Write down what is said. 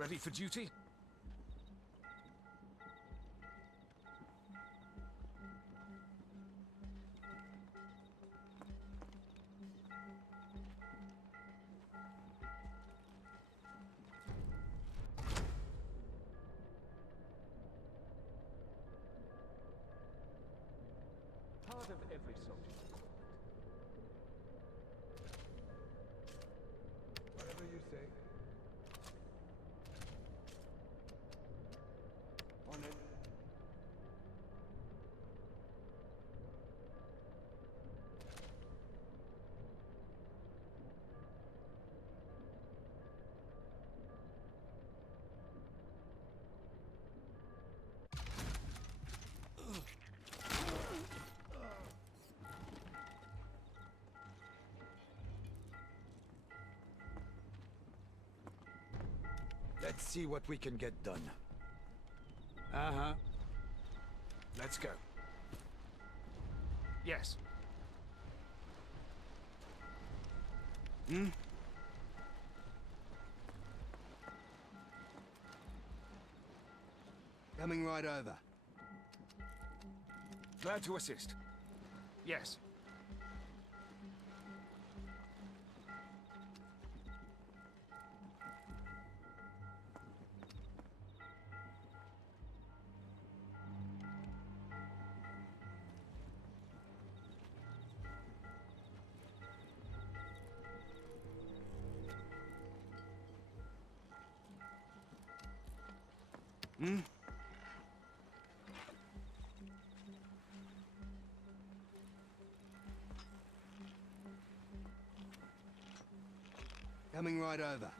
Ready for duty? Part of every soldier's equipment. Whatever you say. On it. Let's see what we can get done. Uh-huh. Let's go. Yes. Coming right over. Glad to assist. Yes. Coming right over.